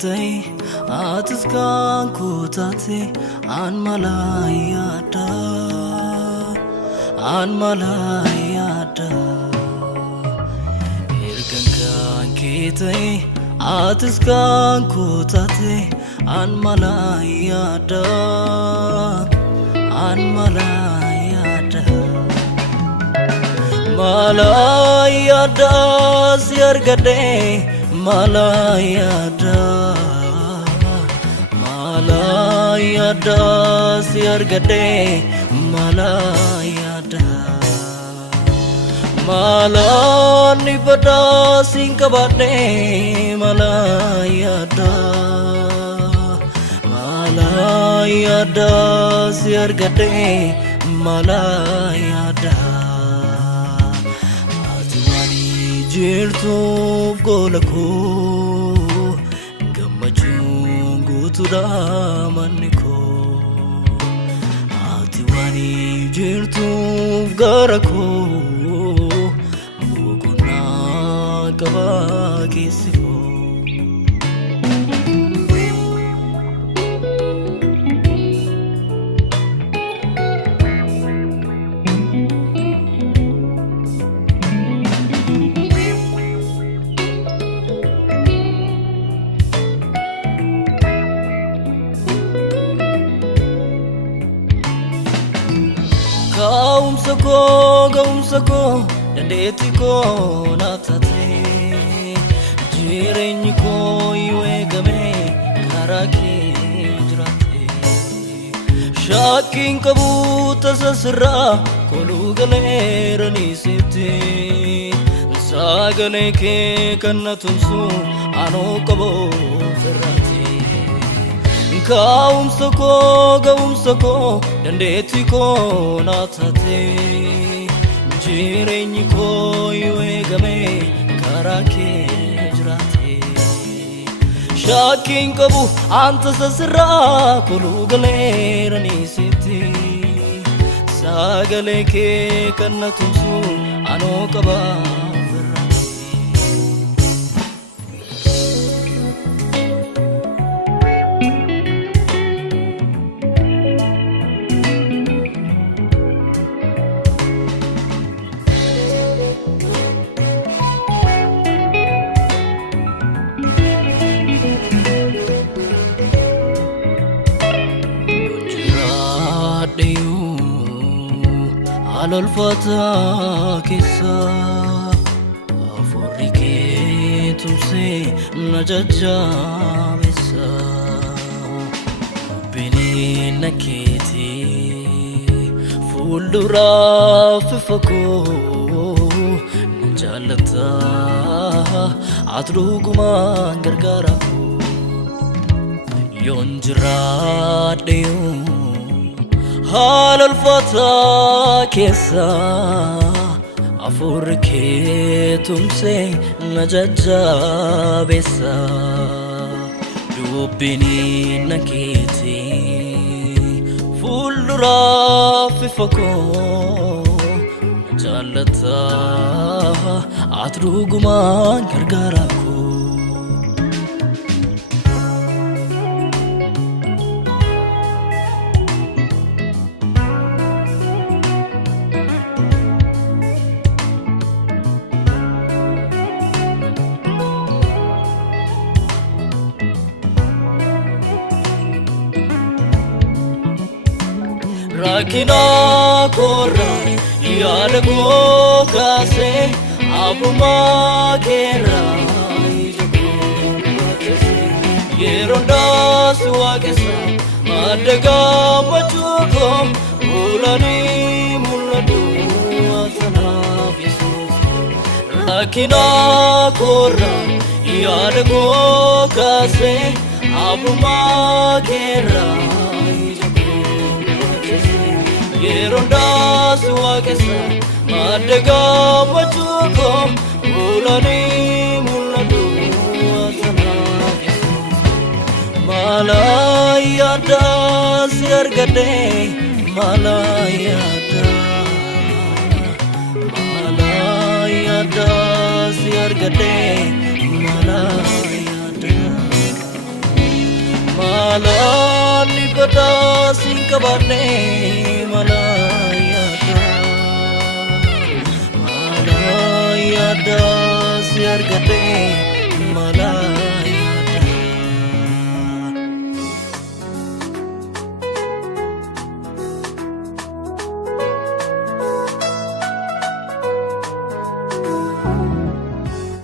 كيتي أتسكان كوتاتي عن ملايادا عن ملايادا إركان كيتي أتسكان كوتاتي عن ملايادا عن ملايادا ملايادا سيرغدي ملايادا ملايادا سيرغدي ملايادا malani bada singkabane malayada malayada siargade malayada atwani jirtu golako gamaju tuda maniko atwani jirtu garako Kisipo Kaum sako dandeti ko natate jireenyi koo eegame karaa kee jiraate shakkiin qabu tasasirraa koluu galeera ni seete sagalee kee kan na tumsu anoo qaboo firraate ga'umsa koo dandeettii koo naa taate jireenyi koo eegame karaa kee Shakkiin qabu anta sasirraa koluu galeera ni seete sagalee kee kan na tumsu anoo qabaa Alolfata kesa aforike tumse najaja besa bini naketi fuldura fifako najalata atruguma gargara yonjradeu Alolfata kesa aforike tumse najaja besa dubini naketi fuldura fifako jalata atruguma gargara Rakina korra yaada koo kaase abuma keera yeronda suwakesa madega machuko mulani muladu asana Jesus Rakina korra yaada koo kaase abuma keera Yeronda suwakesa madega machuko mulani muladu asana malayada siargade malayada siargade malayada Malani pada singkabane malayada siargate malaya